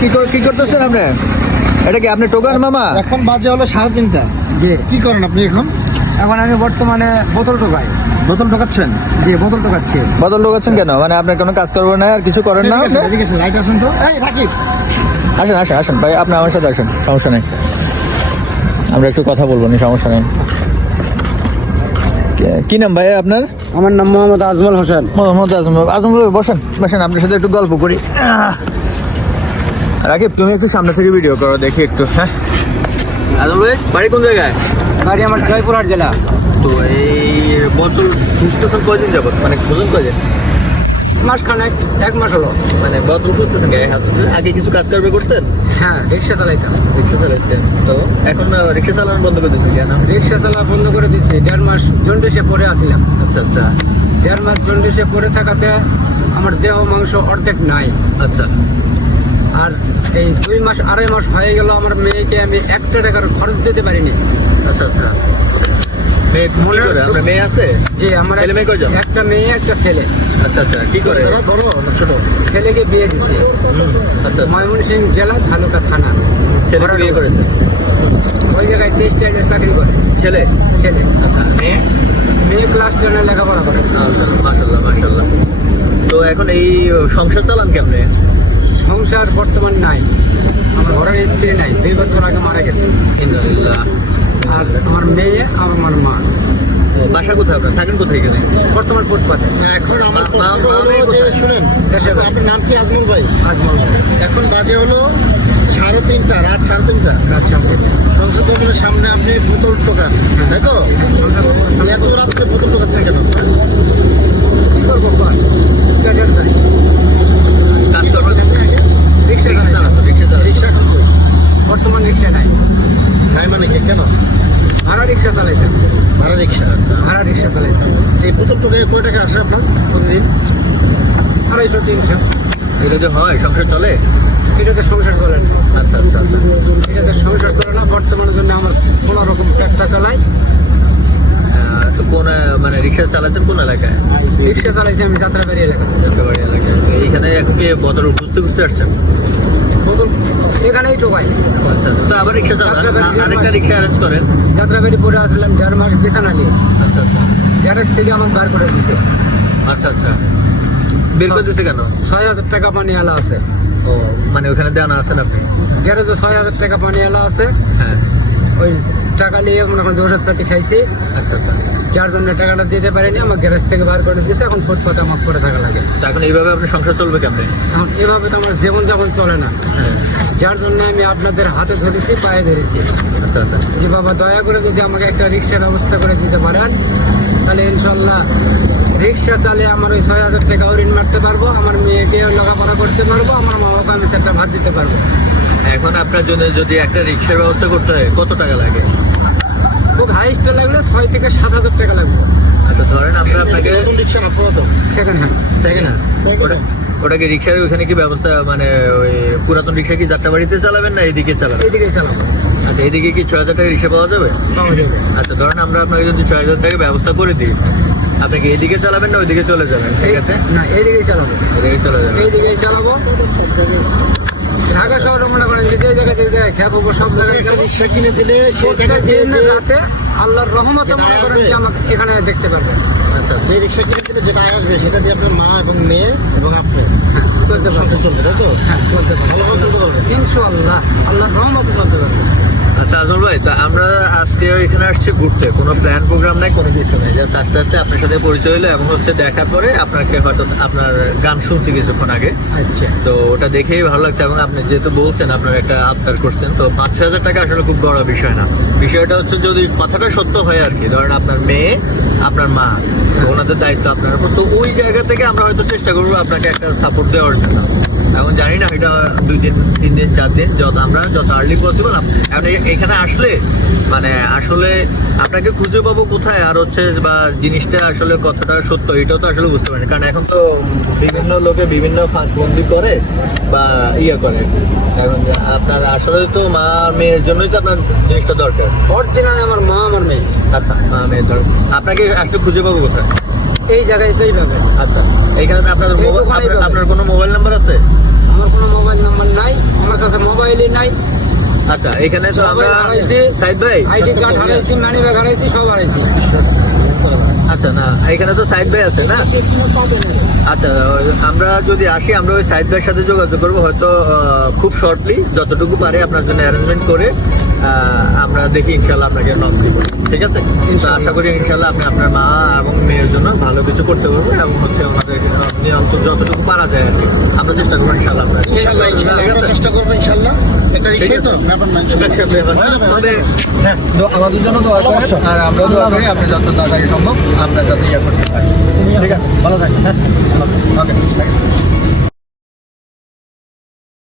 কি করতেছেন আপনি? এটা কি আপনি টোকান মামা? এখন বাজে হলো 3:30। জি, কি করেন আপনি এখন? এখন আমি বর্তমানে বোতল টোকাই। বোতল ঢোকাচ্ছেন? জি, বোতল টোকাচ্ছি। বদল ঢোকাচ্ছেন কেন? মানে আপনার কোনো কাজ করবেন না আর কিছু করেন না? এদিকে আসেন, লাইট আসুন তো। এই রাকিব, আসেন ভাই, আপনি আমার সাথে আসেন, সমস্যা নেই। আমরা একটু কথা বলবো না, সমস্যা নেই। কি নাম ভাই আপনার? আমার নাম মোহাম্মদ আজমল হোসেন। মোহাম্মদ আজমল। বসেন, আপনার সাথে একটু গল্প করি। রাকিব, তুমি একটু সামনে থেকে ভিডিও করো, দেখি একটু। হ্যাঁ, আজমল ভাই বাড়ি কোন জায়গায়? বাড়ি আমার জয়পুরহাট জেলা। তো এই বোতল খুঁজতেছেন কয়দিন যাবত? মানে খুঁজুন কয়দিন? মাসখানেক, 1 মাস হলো। মানে বোতল খুঁজতেছেন গায়ে হাত দিয়ে? আগে কিছু কাজ করবে করতেন? হ্যাঁ, রিক্সা চালাইতাম। রিক্সা চালাইতেন, তো এখন রিক্সা চালানো বন্ধ করে দিয়েছেন কেন? রিক্সা চালা বন্ধ করে দিচ্ছি। 1.5 মাস জন্ডিসে পড়ে আসছিলাম। আচ্ছা। 1.5 মাস জন্ডিসে পড়ে থাকাতে আমার দেহ মাংস অর্ধেক নাই। আচ্ছা। আর এই 2 মাস 2.5 মাস হয়ে গেল আমার মেয়েকে আমি 1 টাকার খরচ দিতে পারিনি। আচ্ছা। মেয়ে কি করে? আপনার মেয়ে আছে? যে আমার ছেলে মেয়ে কয়জন? একটা মেয়ে, একটা ছেলে। আচ্ছা, কি করে? বড় না ছোট? ছেলেকে বিয়ে দিছে আচ্ছা। ময়মনসিংহ জেলা ভালুকা থানা। ছেলে বিয়ে করেছে? ওই জায়গায় টেক্সটাইলে চাকরি করে ছেলে? আচ্ছা। মেয়ে ক্লাস 10 লেখাপড়া করে। মাশাআল্লাহ। তো এখন এই সংসার চালান কেমনে? সংসার বর্তমান নাই। আমার ঘরের স্ত্রী নাই, 2 বছর আগে মারা গেছে। ইন্নালিল্লাহ। আর আমার মেয়ে আর আমার মা। বাসা কোথায় আপনার? থাকেন কোথায় এখানে? বর্তমান ফুটপাতে। না, এখন আমার প্রশ্ন হলো যে শুনেন, দেশে ভাই। আপনার নাম কি? আজমল ভাই। আজমল এখন বাজে হলো 3:30, রাত 3:30। রাত সঙ্গে সংসদ ভবনের সামনে আপনি বোতল টোকান, তাই তো? এত রাত্রে বোতল টোকাচ্ছেন কেন? কি করবো কর? পেটের দায়। কাজ করবেন? রিক্সা চালাতো, রিক্সা চালাতো। রিক্সা এখন কই? বর্তমান রিক্সা নাই। নাই মানে কি? কেন? ভাড়া রিক্সা চালাইতাম। ভাড়া রিক্সা। ভাড়া রিক্সা চালাইতাম। যে বোতল টোকায় কয় টাকা আসে আপনার প্রতিদিন? 250, 300। এটা যে হয়, সংসার চলে? এটাতে সংসার চলে না। আচ্ছা। এটাতে সংসার চলে না। বর্তমানের জন্য আমার কোনো রকম ট্যাক্টা চালাই। তো কোন মানে রিক্সা চালাচ্ছেন কোন এলাকায়? রিক্সা চালাইছি আমি যাত্রাবাড়ি এলাকা। যাত্রাবাড়ি এলাকায়। তো এইখানে এখন কি বোতল খুঁজতে আসছেন? বোতল এখানেই টোকাই। আচ্ছা। তো আবার রিক্সা চালান, আরেকটা রিক্সা অ্যারেঞ্জ করেন। যাত্রাবাড়ি পরে আসলাম 1.5 মাস বিছানা নিয়ে। আচ্ছা। গ্যারেজ থেকে আমার বার করে দিছে। আচ্ছা। বের করে দিচ্ছে কেন? 6,000 টাকা পানি আলা আছে। ও, মানে ওখানে দেওয়া আছেন আপনি? গ্যারেজে 6,000 টাকা পানি আলা আছে। হ্যাঁ। ওই টাকা নিয়ে মনে করেন ওষুধ পাতি খাইছি। আচ্ছা। যার জন্য টাকাটা দিতে পারিনি, আমার গ্যারেজ থেকে বার করে দিয়েছে। এখন ফুটপাতে আমার করে থাকা লাগে। তা এখন এইভাবে আপনার সংসার চলবে কেমনে? এখন এভাবে তো আমার জীবন যাপন চলে না। হ্যাঁ। যার জন্য আমি আপনাদের হাতে ধরেছি, পায়ে ধরেছি আচ্ছা। যে বাবা দয়া করে যদি আমাকে একটা রিক্সার ব্যবস্থা করে দিতে পারেন, তাহলে ইনশাল্লাহ রিক্সা চালিয়ে আমার ওই 6,000 টাকা ঋণ মারতে পারবো, আমার মেয়েকে লেখাপড়া করতে পারবো, আমার মা বাবা আমি সেটা ভাত দিতে পারবো। এখন আপনার জন্য যদি একটা রিক্সার ব্যবস্থা করতে হয় কত টাকা লাগে? খুব হাইস্টে লাগলে 6,000 থেকে 7,000 টাকা লাগবে। আচ্ছা, ধরেন আমরা আপনাকে রিক্সা না পুরাতন? Second hand. ওটা কি রিক্সার ওখানে কি ব্যবস্থা, মানে ওই পুরাতন রিক্সা কি যাত্রাবাড়িতে চালাবেন না এইদিকে চালাবেন? এইদিকেই চালাবো। আচ্ছা, এইদিকে কি 6,000 টাকা রিক্সা পাওয়া যাবে? পাওয়া যাবে। আচ্ছা, ধরেন আমরা আপনাকে যদি 6,000 টাকা ব্যবস্থা করে দিই, আপনি কি এইদিকে চালাবেন না ওইদিকে চলে যাবেন? ঠিক আছে, না, এইদিকেই চালাবো। এদিকে চলে যাবেন। এইদিকেই চালাবো। ঢাকা শহরে মনে করেন যে জায়গায় খেয়াবো, সব জায়গায় রিক্সা কিনে দিলে সে টাকা দিয়ে প্রত্যেকদিন রাতে আল্লাহর রহমতে মনে করেন যে আমাকে এখানে দেখতে পারবেন। আচ্ছা। যে রিক্সা কিনে দিলে যেটা আসবে সেটা দিয়ে আপনার মা এবং মেয়ে এবং আপনি চলতে পারবেন। সংসার চলবে, তাই তো? হ্যাঁ, চলতে পারবেন। ভালোভাবে চলতে পারবেন ইনশাআল্লাহ আল্লাহর রহমতে চলতে পারবেন। আচ্ছা আজমল ভাই, তা আমরা আজকে এখানে আসছি ঘুরতে, কোনো প্ল্যান প্রোগ্রাম নাই, কোনো কিছু নাই, জাস্ট আস্তে আস্তে আপনার সাথে পরিচয় হলো এবং দেখার পরে আপনাকে হয়তো আপনার গান শুনছি কিছুক্ষণ আগে, আচ্ছা। তো ওটা দেখেই ভালো লাগছে। এবং আপনি যেহেতু বলছেন আপনার একটা আবদার করছেন, তো 5-6 হাজার টাকা আসলে খুব বড় বিষয় না। বিষয়টা হচ্ছে যদি কথাটা সত্য হয় আর কি, ধরেন আপনার মেয়ে আপনার মা, তো ওনাদের দায়িত্ব আপনার উপর, তো ওই জায়গা থেকে আমরা হয়তো চেষ্টা করবো আপনাকে একটা সাপোর্ট দেওয়ার জন্য। এখন জানি না এটা 2 দিন 3 দিন 4 দিন যত আর্লি পসিবল। এখন এখানে আসলে মানে আসলে আপনাকে খুঁজে পাবো কোথায়, আর হচ্ছে বা জিনিসটা আসলে কতটা সত্য এটাও তো আসলে বুঝতে পারেন, কারণ এখন তো বিভিন্ন লোকে বিভিন্ন ফাঁকবন্দি করে বা করে। এখন আপনার আসলে তো মা মেয়ের জন্যই তো আপনার জিনিসটা দরকার। অরিজিনাল আমার মা আমার মেয়ে। আচ্ছা, মা মেয়ের দরকার। আপনাকে আসলে খুঁজে পাবো কোথায়? এই জায়গায় যেই পাবেন। আচ্ছা, এইখানে আপনার এই দোকানেই পাবেন। আপনার কোনো মোবাইল নাম্বার আছে? আমার কোনো মোবাইল নাম্বার নাই, আমার কাছে মোবাইলই নাই। আচ্ছা, এখানে তো আমরা মোবাইল হারাইছে, সাইদ ভাই, আইডি কার্ড হারাইছি, মানি ব্যাগ হারাইছি, সব হারাইছি। আচ্ছা না এখানে তো সাইদ ভাই আছে না? আচ্ছা, আমরা যদি আসি আমরা ওই সাইদ ভাইয়ের সাথে যোগাযোগ করবো, হয়তো খুব শর্টলি যতটুকু পারে আপনার জন্য অ্যারেঞ্জমেন্ট করে আমরা দেখি ইনশাল্লাহ আপনাকে নক দিব, ঠিক আছে? তো আশা করি ইনশাল্লাহ আপনি আপনার মা এবং মেয়ের জন্য ভালো কিছু করতে পারবেন, এবং হচ্ছে আমাদের নিয়ন্ত্রণ যতটুকু পারা যায় আর কি আমরা চেষ্টা করবো ইনশাল্লাহ আপনার। ইনশাল্লাহ ঠিক আছে? চেষ্টা করবো ইনশাল্লাহ। এটা ঠিক রিক্সাই আছে। তো ব্যাপার না তবে হ্যাঁ, আমাদের জন্য দোয়া করেন আর আমরাও দোয়া করি আপনি যত তাড়াতাড়ি সম্ভব আপনার যাতে ইয়ে করতে পারেন। ঠিক আছে, ভালো থাকেন। হ্যাঁ, ওকে।